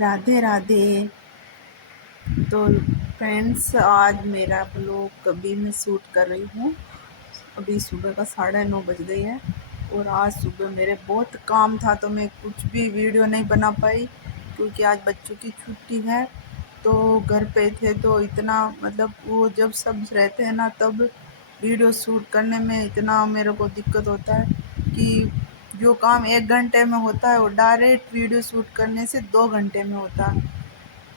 राधे राधे। तो फ्रेंड्स, आज मेरा ब्लॉग कभी मैं शूट कर रही हूँ। अभी सुबह का 9:30 बज गई है और आज सुबह मेरे बहुत काम था तो मैं कुछ भी वीडियो नहीं बना पाई क्योंकि आज बच्चों की छुट्टी है। तो घर पे थे तो इतना मतलब वो जब सब रहते हैं ना तब वीडियो शूट करने में इतना मेरे को दिक्कत होता है कि जो काम 1 घंटे में होता है वो डायरेक्ट वीडियो शूट करने से 2 घंटे में होता है।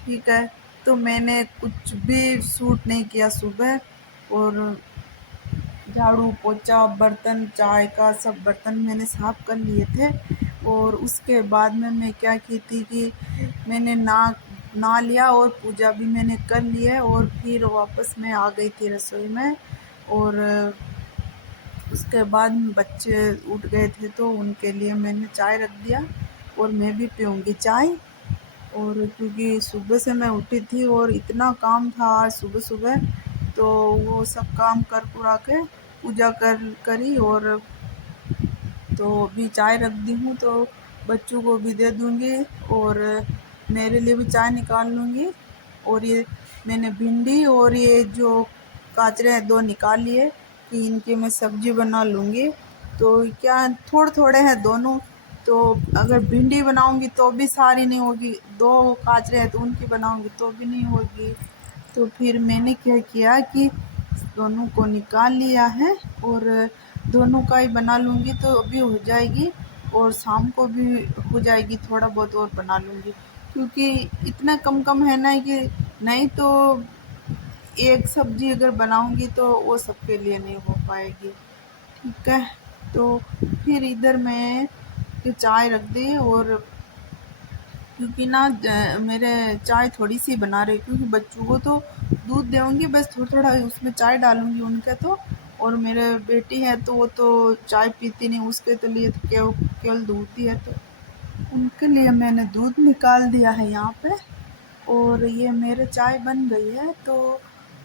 ठीक है, तो मैंने कुछ भी शूट नहीं किया सुबह। और झाड़ू पोछा बर्तन चाय का सब बर्तन मैंने साफ कर लिए थे। और उसके बाद में मैं क्या की थी कि मैंने नहा लिया और पूजा भी मैंने कर ली है और फिर वापस मैं आ गई थी रसोई में। और उसके बाद बच्चे उठ गए थे तो उनके लिए मैंने चाय रख दिया और मैं भी पीऊँगी चाय। और क्योंकि सुबह से मैं उठी थी और इतना काम था आज सुबह सुबह, तो वो सब काम कर कुरा के पूजा करी। और तो अभी चाय रख दी हूँ तो बच्चों को भी दे दूँगी और मेरे लिए भी चाय निकाल लूँगी। और ये मैंने भिंडी और ये जो गाजरे हैं 2 निकाल लिए कि इनकी मैं सब्जी बना लूँगी। तो क्या थोड़े थोड़े हैं दोनों, तो अगर भिंडी बनाऊँगी तो भी सारी नहीं होगी, 2 गाजरे हैं तो उनकी बनाऊँगी तो भी नहीं होगी। तो फिर मैंने क्या किया कि दोनों को निकाल लिया है और दोनों का ही बना लूँगी तो अभी हो जाएगी और शाम को भी हो जाएगी, थोड़ा बहुत और बना लूँगी क्योंकि इतना कम कम है ना कि नहीं तो एक सब्जी अगर बनाऊँगी तो वो सबके लिए नहीं हो पाएगी। ठीक है, तो फिर इधर मैं ये चाय रख दी और क्योंकि ना मेरे चाय थोड़ी सी बना रही क्योंकि बच्चों को तो दूध दूँगी, बस थोड़ा थोड़ा उसमें चाय डालूँगी उनके तो। और मेरे बेटी है तो वो तो चाय पीती नहीं, उसके तो लिए तो केवल दूध ही है तो उनके लिए मैंने दूध निकाल दिया है यहाँ पे। और ये मेरे चाय बन गई है तो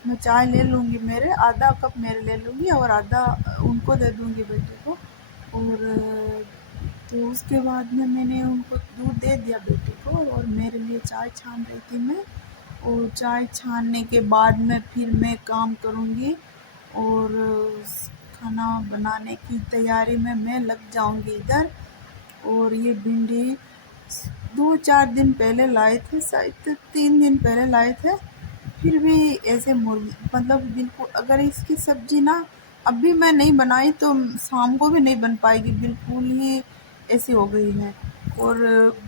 मैं चाय ले लूँगी, मेरे आधा कप मेरे ले लूँगी और आधा उनको दे दूँगी बेटे को। और तो उसके बाद में मैंने उनको दूध दे दिया बेटे को और मेरे लिए चाय छान रही थी मैं। और चाय छानने के बाद में फिर मैं काम करूँगी और खाना बनाने की तैयारी में मैं लग जाऊँगी इधर। और ये भिंडी 2-4 दिन पहले लाए थे, शायद 3 दिन पहले लाए थे। फिर भी ऐसे मुर्गी मतलब बिल्कुल अगर इसकी सब्जी ना अभी मैं नहीं बनाई तो शाम को भी नहीं बन पाएगी, बिल्कुल ही ऐसी हो गई है। और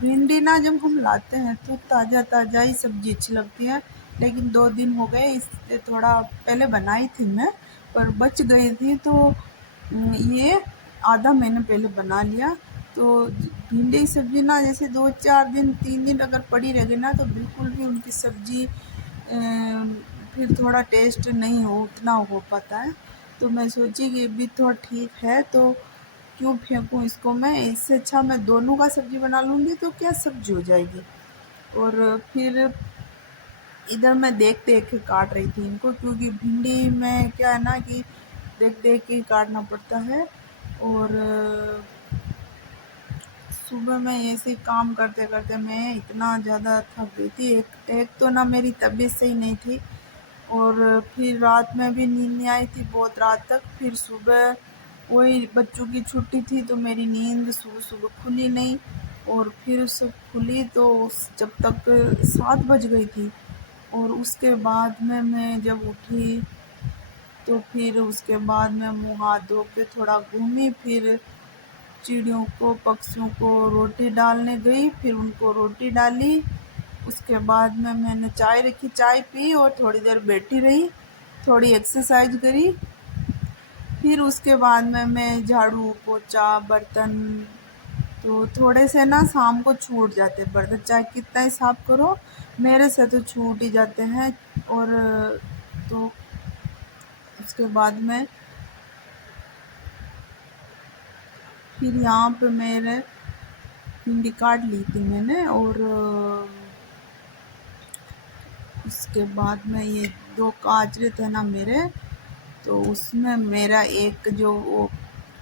भिंडी ना जब हम लाते हैं तो ताज़ा ताज़ा ही सब्जी अच्छी लगती है, लेकिन 2 दिन हो गए इससे थोड़ा पहले बनाई थी मैं पर बच गई थी तो ये आधा महीने पहले बना लिया। तो भिंडी की सब्ज़ी ना जैसे 2-4 दिन 3 दिन अगर पड़ी रहेगी ना तो बिल्कुल भी उनकी सब्ज़ी फिर थोड़ा टेस्ट नहीं हो उतना हो पाता है। तो मैं सोची कि अभी थोड़ा ठीक है तो क्यों फेंकूँ इसको मैं, इससे अच्छा मैं दोनों का सब्ज़ी बना लूँगी तो क्या सब्ज़ी हो जाएगी। और फिर इधर मैं देख देख के काट रही थी इनको क्योंकि भिंडी में क्या है ना कि देख देख के ही काटना पड़ता है। और सुबह में ऐसे ही काम करते करते मैं इतना ज़्यादा थक गई थी, एक एक तो ना मेरी तबीयत सही नहीं थी और फिर रात में भी नींद नहीं आई थी बहुत रात तक। फिर सुबह वही बच्चों की छुट्टी थी तो मेरी नींद सुबह सुबह खुली नहीं। और फिर सब खुली तो जब तक 7 बज गई थी। और उसके बाद में मैं जब उठी तो फिर उसके बाद मैं मुँह हाथ धो के थोड़ा घूमी, फिर चिड़ियों को पक्षियों को रोटी डालने गई, फिर उनको रोटी डाली। उसके बाद में मैंने चाय रखी, चाय पी और थोड़ी देर बैठी रही, थोड़ी एक्सरसाइज करी। फिर उसके बाद में मैं झाड़ू पोछा बर्तन तो थोड़े से ना शाम को छूट जाते हैं बर्तन, चाहे कितना ही साफ करो मेरे से तो छूट ही जाते हैं। और तो उसके बाद में फिर यहाँ पे मेरे भिंडी काट ली थी मैंने। और उसके बाद में ये 2 गाजरे थे ना मेरे, तो उसमें मेरा एक जो वो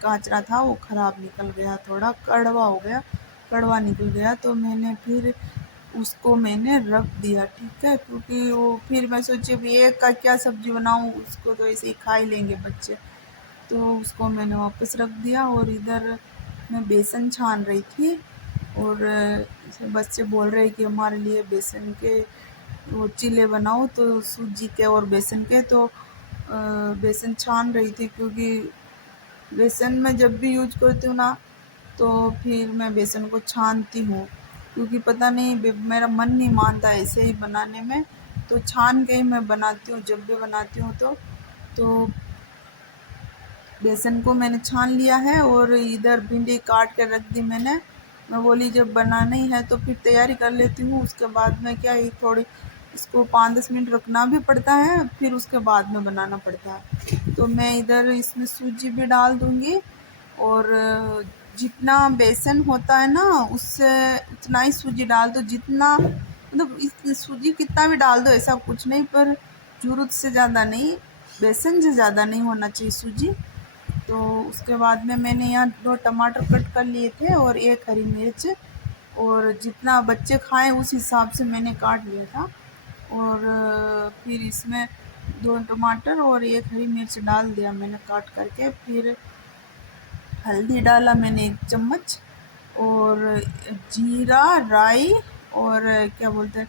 गाजरा था वो ख़राब निकल गया, थोड़ा कड़वा हो गया, कड़वा निकल गया। तो मैंने फिर उसको मैंने रख दिया, ठीक है, क्योंकि वो फिर मैं सोची अभी एक का क्या सब्जी बनाऊँ, उसको तो ऐसे ही खा ही लेंगे बच्चे। तो उसको मैंने वापस रख दिया और इधर मैं बेसन छान रही थी और बच्चे बोल रहे कि हमारे लिए बेसन के वो चिल्ले बनाओ, तो सूजी के और बेसन के। तो बेसन छान रही थी क्योंकि बेसन में जब भी यूज करती हूँ ना तो फिर मैं बेसन को छानती हूँ, क्योंकि पता नहीं मेरा मन नहीं मानता ऐसे ही बनाने में, तो छान के ही मैं बनाती हूँ जब भी बनाती हूँ। तो बेसन को मैंने छान लिया है और इधर भिंडी काट के रख दी मैंने। मैं बोली जब बनाना ही है तो फिर तैयारी कर लेती हूँ, उसके बाद में क्या ही थोड़ी इसको 5-10 मिनट रखना भी पड़ता है, फिर उसके बाद में बनाना पड़ता है। तो मैं इधर इसमें सूजी भी डाल दूँगी और जितना बेसन होता है ना उससे उतना ही सूजी डाल दो, जितना मतलब इस सूजी कितना भी डाल दो ऐसा कुछ नहीं, पर ज़रूरत से ज़्यादा नहीं, बेसन से ज़्यादा नहीं होना चाहिए सूजी। तो उसके बाद में मैंने यहाँ 2 टमाटर कट कर लिए थे और 1 हरी मिर्च, और जितना बच्चे खाएं उस हिसाब से मैंने काट लिया था। और फिर इसमें 2 टमाटर और 1 हरी मिर्च डाल दिया मैंने काट करके। फिर हल्दी डाला मैंने 1 चम्मच, और जीरा, राई और क्या बोलते हैं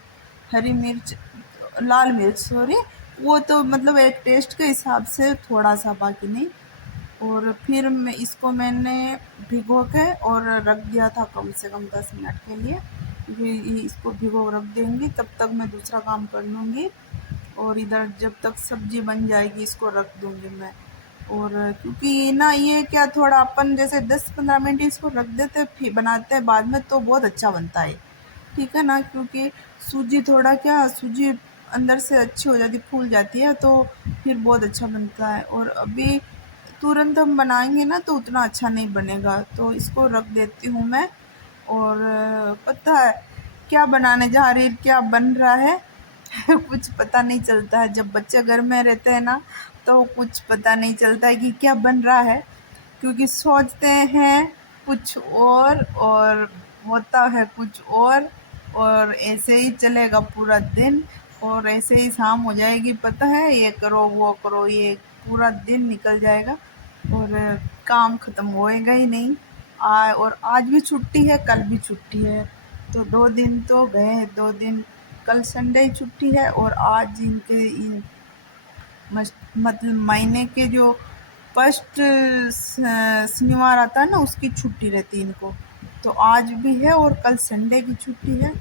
हरी मिर्च, लाल मिर्च सॉरी, वो तो मतलब एक टेस्ट के हिसाब से थोड़ा सा, बाकी नहीं। और फिर मैं इसको मैंने भिगो के और रख दिया था कम से कम 10 मिनट के लिए, क्योंकि इसको भिगो रख देंगी तब तक मैं दूसरा काम कर लूँगी, और इधर जब तक सब्जी बन जाएगी इसको रख दूँगी मैं। और क्योंकि ना ये क्या थोड़ा अपन जैसे 10-15 मिनट इसको रख देते फिर बनाते हैं बाद में तो बहुत अच्छा बनता है, ठीक है ना, क्योंकि सूजी थोड़ा क्या सूजी अंदर से अच्छी हो जाती, फूल जाती है, तो फिर बहुत अच्छा बनता है। और अभी तुरंत हम बनाएंगे ना तो उतना अच्छा नहीं बनेगा, तो इसको रख देती हूँ मैं। और पता है क्या बनाने जा रही, क्या बन रहा है कुछ पता नहीं चलता है, जब बच्चे घर में रहते हैं ना तो कुछ पता नहीं चलता है कि क्या बन रहा है, क्योंकि सोचते हैं कुछ और होता है कुछ और ऐसे ही चलेगा पूरा दिन, और ऐसे ही शाम हो जाएगी, पता है ये करो वो करो, ये पूरा दिन निकल जाएगा और काम ख़त्म होएगा ही नहीं। और आज भी छुट्टी है, कल भी छुट्टी है, तो 2 दिन तो गए, 2 दिन, कल संडे ही छुट्टी है और आज मतलब महीने के जो फर्स्ट शनिवार आता है ना उसकी छुट्टी रहती है इनको, तो आज भी है और कल संडे की छुट्टी है,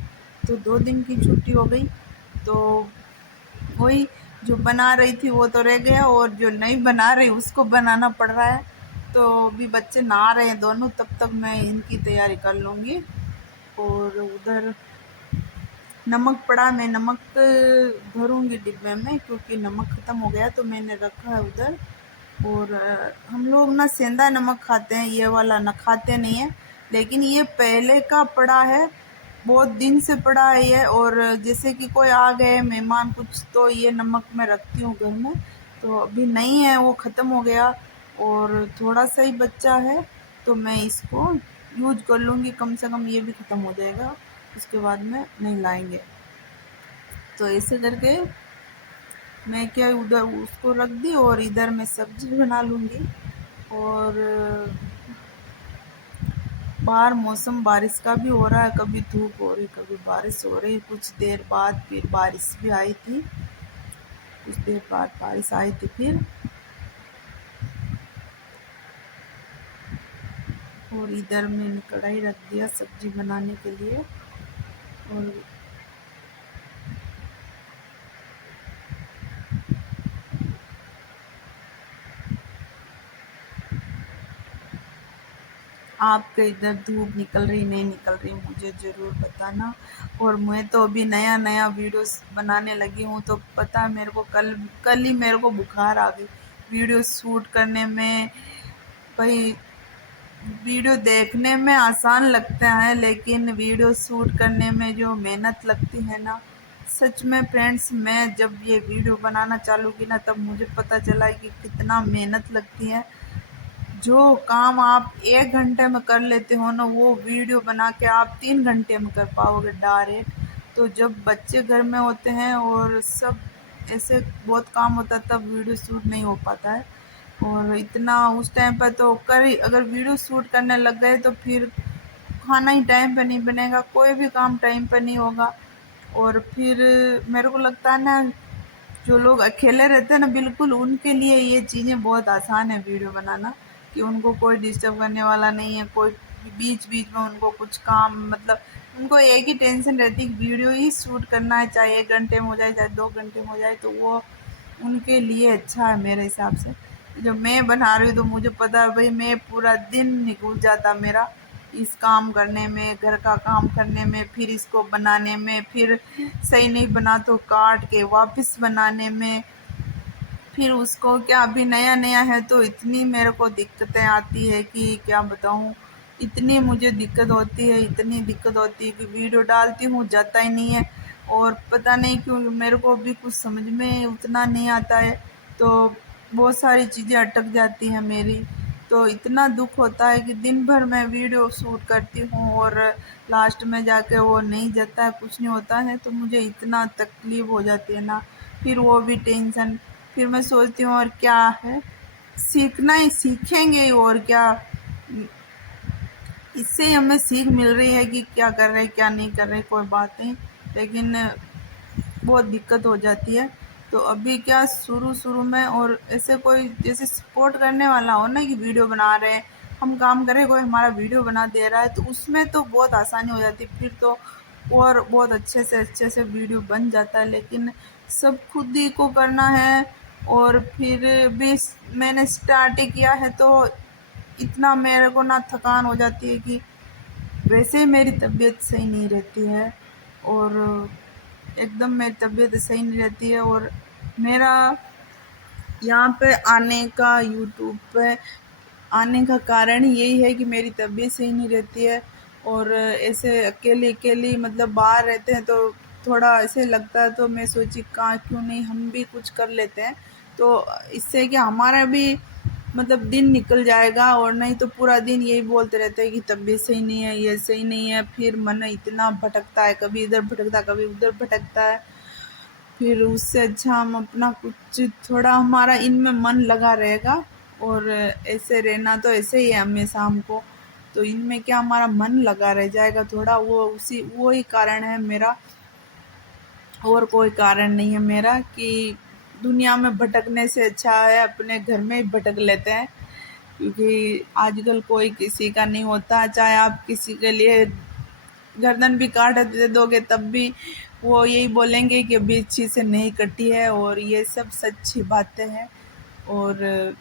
तो 2 दिन की छुट्टी हो गई। तो वही जो बना रही थी वो तो रह गया, और जो नहीं बना रही उसको बनाना पड़ रहा है। तो अभी बच्चे नहा रहे हैं दोनों, तब तक मैं इनकी तैयारी कर लूँगी। और उधर नमक पड़ा, मैं नमक भरूँगी डिब्बे में, क्योंकि नमक ख़त्म हो गया तो मैंने रखा है उधर। और हम लोग ना सेंधा नमक खाते हैं, ये वाला ना खाते नहीं है, लेकिन ये पहले का पड़ा है, बहुत दिन से पड़ा है ये। और जैसे कि कोई आ गए मेहमान कुछ तो ये नमक मैं रखती हूँ घर में, तो अभी नहीं है, वो ख़त्म हो गया और थोड़ा सा ही बच्चा है, तो मैं इसको यूज कर लूँगी, कम से कम ये भी ख़त्म हो जाएगा, उसके बाद में नहीं लाएंगे। तो ऐसे करके मैं क्या उधर उसको रख दी और इधर मैं सब्जी बना लूँगी। और बाहर मौसम बारिश का भी हो रहा है, कभी धूप हो रही कभी बारिश हो रही, कुछ देर बाद फिर बारिश भी आई थी, कुछ देर बाद बारिश आई थी फिर। और इधर मैंने कढ़ाई रख दिया सब्जी बनाने के लिए। और आपके इधर धूप निकल रही नहीं निकल रही मुझे ज़रूर बताना। और मैं तो अभी नया नया वीडियोस बनाने लगी हूँ, तो पता है मेरे को कल कल ही मेरे को बुखार आ गई वीडियो शूट करने में। भाई वीडियो देखने में आसान लगता है, लेकिन वीडियो शूट करने में जो मेहनत लगती है ना, सच में फ्रेंड्स, मैं जब ये वीडियो बनाना चालू की ना तब मुझे पता चला कि कितना मेहनत लगती है। जो काम आप 1 घंटे में कर लेते हो ना वो वीडियो बना के आप 3 घंटे में कर पाओगे डायरेक्ट। तो जब बच्चे घर में होते हैं और सब ऐसे बहुत काम होता है तब वीडियो शूट नहीं हो पाता है। और इतना उस टाइम पर तो अगर वीडियो शूट करने लग गए तो फिर खाना ही टाइम पे नहीं बनेगा, कोई भी काम टाइम पे नहीं होगा। और फिर मेरे को लगता है ना, जो लोग अकेले रहते हैं ना, बिल्कुल उनके लिए ये चीज़ें बहुत आसान है वीडियो बनाना, कि उनको कोई डिस्टर्ब करने वाला नहीं है, कोई बीच बीच में उनको कुछ काम, मतलब उनको एक ही टेंशन रहती है कि वीडियो ही शूट करना है, चाहे 1 घंटे में हो जाए चाहे 2 घंटे में हो जाए, तो वो उनके लिए अच्छा है मेरे हिसाब से। जब मैं बना रही हूँ तो मुझे पता है भाई, मैं पूरा दिन निकल जाता मेरा इस काम करने में, घर का काम करने में, फिर इसको बनाने में, फिर सही नहीं बना तो काट के वापस बनाने में, फिर उसको क्या, अभी नया नया है तो इतनी मेरे को दिक्कतें आती है कि क्या बताऊँ। इतनी मुझे दिक्कत होती है, इतनी दिक्कत होती है कि वीडियो डालती हूँ जाता ही नहीं है। और पता नहीं क्यों मेरे को भी कुछ समझ में उतना नहीं आता है, तो बहुत सारी चीज़ें अटक जाती हैं मेरी। तो इतना दुख होता है कि दिन भर मैं वीडियो शूट करती हूँ और लास्ट में जाके वो नहीं जाता है, कुछ नहीं होता है, तो मुझे इतना तकलीफ़ हो जाती है ना। फिर वो भी टेंशन, फिर मैं सोचती हूँ और क्या है, सीखना ही सीखेंगे ही, और क्या, इससे ही हमें सीख मिल रही है कि क्या कर रहे हैं क्या नहीं कर रहे, कोई बात नहीं। लेकिन बहुत दिक्कत हो जाती है। तो अभी क्या, शुरू शुरू में, और ऐसे कोई जैसे सपोर्ट करने वाला हो ना, कि वीडियो बना रहे हैं, हम काम कर रहे हैं, कोई हमारा वीडियो बना दे रहा है, तो उसमें तो बहुत आसानी हो जाती है, फिर तो और बहुत अच्छे से वीडियो बन जाता है। लेकिन सब खुद ही को करना है, और फिर भी मैंने स्टार्ट ही किया है तो इतना मेरे को ना थकान हो जाती है कि वैसे ही मेरी तबीयत सही नहीं रहती है, और एकदम मेरी तबीयत सही नहीं रहती है। और मेरा यहाँ पे आने का, यूट्यूब पे आने का कारण यही है कि मेरी तबीयत सही नहीं रहती है, और ऐसे अकेली अकेली मतलब बाहर रहते हैं तो थोड़ा ऐसे लगता है, तो मैं सोची कहाँ क्यों नहीं हम भी कुछ कर लेते हैं, तो इससे क्या हमारा भी मतलब दिन निकल जाएगा। और नहीं तो पूरा दिन यही बोलते रहते हैं कि तबीयत सही नहीं है, ये सही नहीं है, फिर मन इतना भटकता है, कभी इधर भटकता है कभी उधर भटकता है। फिर उससे अच्छा हम अपना कुछ थोड़ा हमारा इनमें मन लगा रहेगा, और ऐसे रहना तो ऐसे ही है हमेशा हमको, तो इनमें क्या हमारा मन लगा रह जाएगा थोड़ा, वो ही कारण है मेरा, और कोई कारण नहीं है मेरा। कि दुनिया में भटकने से अच्छा है अपने घर में ही भटक लेते हैं, क्योंकि आजकल कोई किसी का नहीं होता, चाहे आप किसी के लिए गर्दन भी काट दे दोगे तब भी वो यही बोलेंगे कि अभी अच्छी से नहीं कटी है, और ये सब सच्ची बातें हैं। और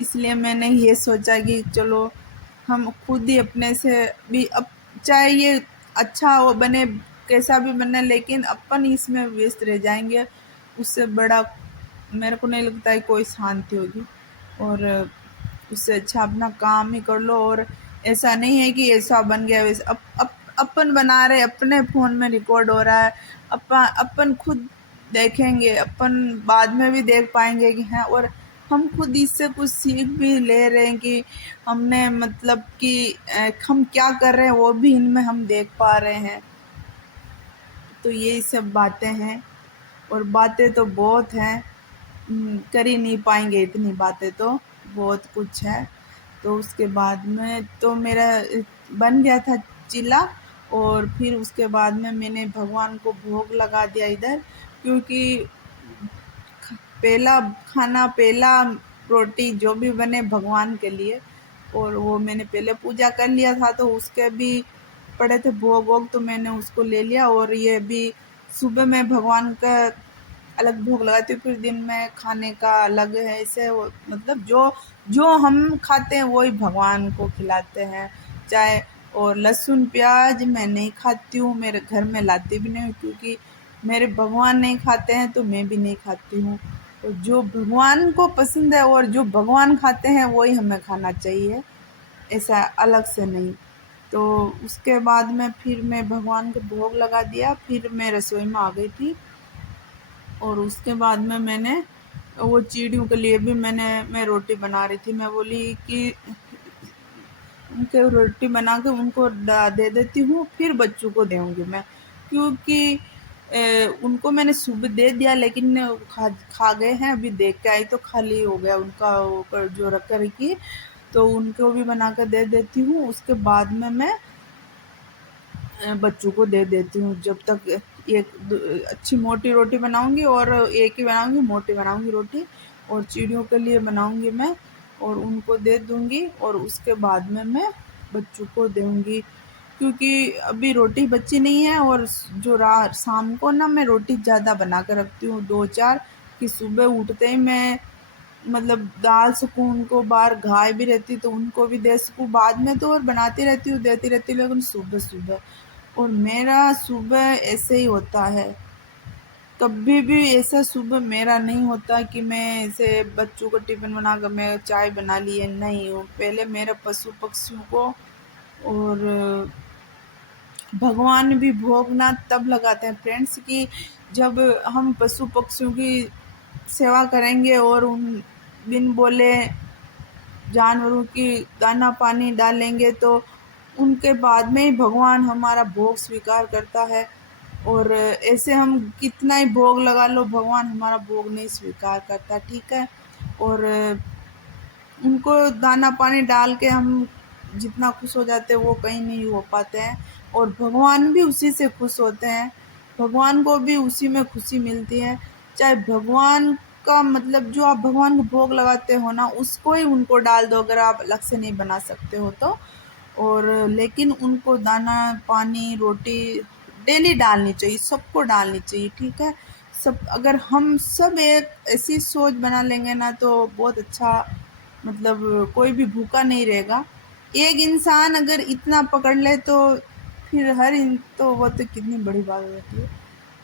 इसलिए मैंने ये सोचा कि चलो हम खुद ही अपने से भी, अब चाहे ये अच्छा हो बने कैसा भी बने, लेकिन अपन इसमें व्यस्त रह जाएंगे, उससे बड़ा मेरे को नहीं लगता है कोई शांति होगी। और उससे अच्छा अपना काम ही कर लो। और ऐसा नहीं है कि ऐसा बन गया वैसे, अपन बना रहे, अपने फ़ोन में रिकॉर्ड हो रहा है, अपन खुद देखेंगे, अपन बाद में भी देख पाएंगे कि हैं, और हम खुद इससे कुछ सीख भी ले रहे हैं कि हमने मतलब कि हम क्या कर रहे हैं वो भी इनमें हम देख पा रहे हैं। तो यही सब बातें हैं, और बातें तो बहुत हैं, कर ही नहीं पाएंगे इतनी बातें, तो बहुत कुछ है। तो उसके बाद में तो मेरा बन गया था चिल्ला, और फिर उसके बाद में मैंने भगवान को भोग लगा दिया इधर, क्योंकि पहला खाना, पहला रोटी जो भी बने भगवान के लिए, और वो मैंने पहले पूजा कर लिया था, तो उसके भी पड़े थे भोग वोग, तो मैंने उसको ले लिया। और ये भी सुबह में भगवान का अलग भोग लगाती हूँ, फिर दिन में खाने का अलग है, ऐसे मतलब जो जो हम खाते हैं वही भगवान को खिलाते हैं, चाहे। और लहसुन प्याज मैं नहीं खाती हूँ, मेरे घर में लाती भी नहीं हूँ, क्योंकि मेरे भगवान नहीं खाते हैं तो मैं भी नहीं खाती हूँ। तो जो भगवान को पसंद है और जो भगवान खाते हैं वही हमें खाना चाहिए, ऐसा अलग से नहीं। तो उसके बाद में फिर मैं भगवान को भोग लगा दिया, फिर मैं रसोई में आ गई थी। और उसके बाद में मैंने वो चीड़ियों के लिए भी मैं रोटी बना रही थी, मैं बोली कि उनके रोटी बना के उनको दे देती हूँ, फिर बच्चों को दूँगी मैं। क्योंकि उनको मैंने सुबह दे दिया, लेकिन खा खा गए हैं। अभी देख के आई तो खाली हो गया उनका वो जो रख रखी, तो उनको भी बना कर दे देती हूँ। उसके बाद में मैं बच्चों को दे देती हूँ। जब तक अच्छी मोटी रोटी बनाऊंगी, और एक ही बनाऊंगी, मोटी बनाऊंगी रोटी, और चिड़ियों के लिए बनाऊंगी मैं, और उनको दे दूंगी, और उसके बाद में मैं बच्चों को दूंगी। क्योंकि अभी रोटी बची नहीं है, और जो रात शाम को ना मैं रोटी ज़्यादा बना कर रखती हूँ, 2-4, कि सुबह उठते ही मैं मतलब डाल सकूँ उनको, बाहर गाय भी रहती तो उनको भी दे सकूँ। बाद में तो और बनाती रहती हूँ, देती रहती हूँ, लेकिन सुबह सुबह। और मेरा सुबह ऐसे ही होता है, कभी भी ऐसा सुबह मेरा नहीं होता कि मैं ऐसे बच्चों को टिफिन बना कर मैं चाय बना ली है, नहीं हो। पहले मेरे पशु पक्षियों को और भगवान भी भोग ना तब लगाते हैं फ्रेंड्स, कि जब हम पशु पक्षियों की सेवा करेंगे और उन बिन बोले जानवरों की दाना पानी डालेंगे, तो उनके बाद में ही भगवान हमारा भोग स्वीकार करता है। और ऐसे हम कितना ही भोग लगा लो, भगवान हमारा भोग नहीं स्वीकार करता, ठीक है। और उनको दाना पानी डाल के हम जितना खुश हो जाते हैं वो कहीं नहीं हो पाते हैं। और भगवान भी उसी से खुश होते हैं, भगवान को भी उसी में खुशी मिलती है। चाहे भगवान का मतलब जो आप भगवान को भोग लगाते हो ना, उसको ही उनको डाल दो, अगर आप अलग से नहीं बना सकते हो तो। और लेकिन उनको दाना पानी रोटी डेली डालनी चाहिए, सबको डालनी चाहिए, ठीक है। सब अगर हम सब एक ऐसी सोच बना लेंगे ना, तो बहुत अच्छा, मतलब कोई भी भूखा नहीं रहेगा। एक इंसान अगर इतना पकड़ ले तो फिर तो वो तो कितनी बड़ी बात हो जाती है।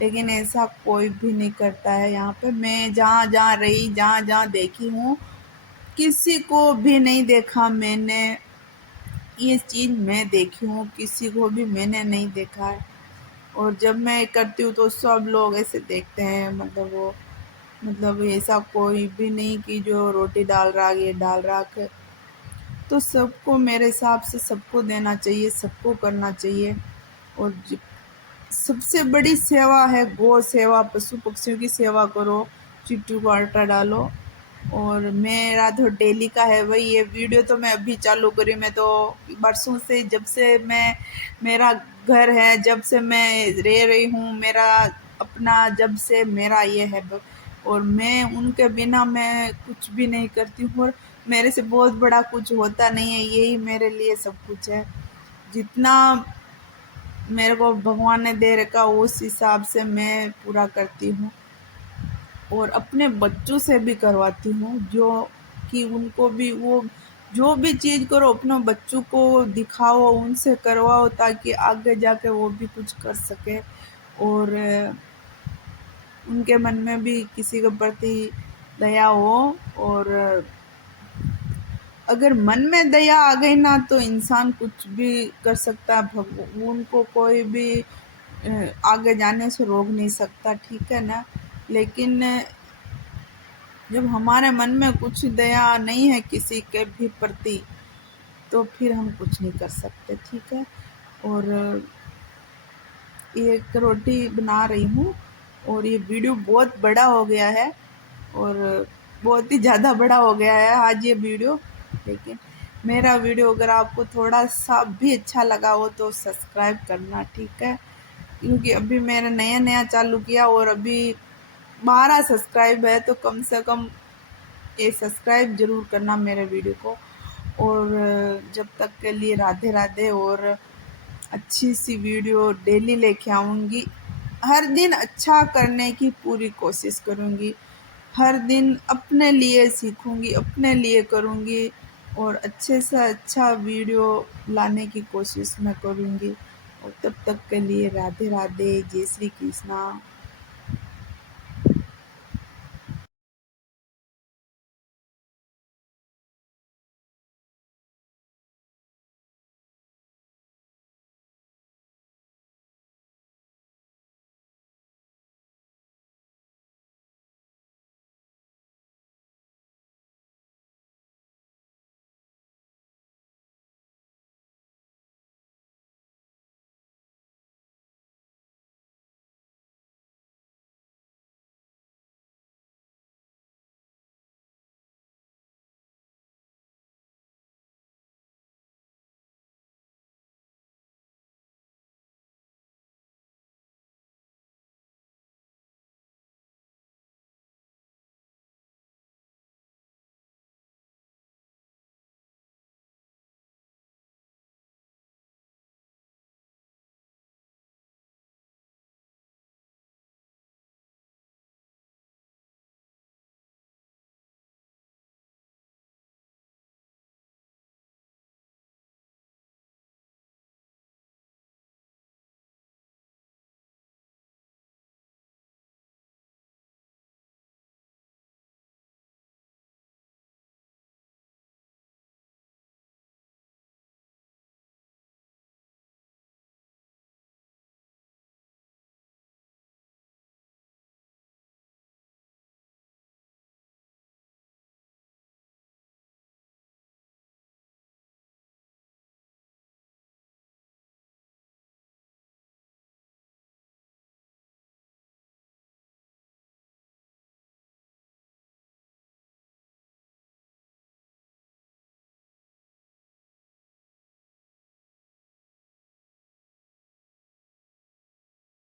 लेकिन ऐसा कोई भी नहीं करता है यहाँ पे। मैं जहाँ जहाँ रही, जहाँ जहाँ देखी हूँ, किसी को भी नहीं देखा मैंने। ये चीज़ मैं देखी हूँ, किसी को भी मैंने नहीं देखा है। और जब मैं करती हूँ तो सब लोग ऐसे देखते हैं, मतलब वो, मतलब ऐसा कोई भी नहीं कि जो रोटी डाल रहा ये डाल रहा कर। तो सबको मेरे हिसाब से सबको देना चाहिए, सबको करना चाहिए। और सबसे बड़ी सेवा है गौ सेवा, पशु पक्षियों की सेवा करो, चिट्टू को आटा डालो। और मेरा तो डेली का है भाई। ये वीडियो तो मैं अभी चालू करी, मैं तो बरसों से, जब से मैं, मेरा घर है, जब से मैं रह रही हूँ, मेरा अपना, जब से मेरा ये है और मैं उनके बिना मैं कुछ भी नहीं करती हूँ। और मेरे से बहुत बड़ा कुछ होता नहीं है, यही मेरे लिए सब कुछ है। जितना मेरे को भगवान ने दे रखा उस हिसाब से मैं पूरा करती हूँ। और अपने बच्चों से भी करवाती हूँ, जो कि उनको भी वो जो भी चीज़ करो अपने बच्चों को दिखाओ, उनसे करवाओ, ताकि आगे जाके वो भी कुछ कर सके। और उनके मन में भी किसी के प्रति दया हो। और अगर मन में दया आ गई ना, तो इंसान कुछ भी कर सकता है। उनको कोई भी आगे जाने से रोक नहीं सकता, ठीक है ना। लेकिन जब हमारे मन में कुछ दया नहीं है किसी के भी प्रति, तो फिर हम कुछ नहीं कर सकते, ठीक है। और एक रोटी बना रही हूँ, और ये वीडियो बहुत बड़ा हो गया है, और बहुत ही ज़्यादा बड़ा हो गया है आज ये वीडियो। लेकिन मेरा वीडियो अगर आपको थोड़ा सा भी अच्छा लगा हो तो सब्सक्राइब करना, ठीक है। क्योंकि अभी मैंने नया नया चालू किया, और अभी 12 सब्सक्राइब है, तो कम से कम ये सब्सक्राइब ज़रूर करना मेरे वीडियो को। और जब तक के लिए राधे राधे। और अच्छी सी वीडियो डेली लेके आऊँगी, हर दिन अच्छा करने की पूरी कोशिश करूँगी, हर दिन अपने लिए सीखूँगी, अपने लिए करूँगी, और अच्छे से अच्छा वीडियो लाने की कोशिश मैं करूँगी। और तब तक के लिए राधे राधे, जय श्री कृष्णा।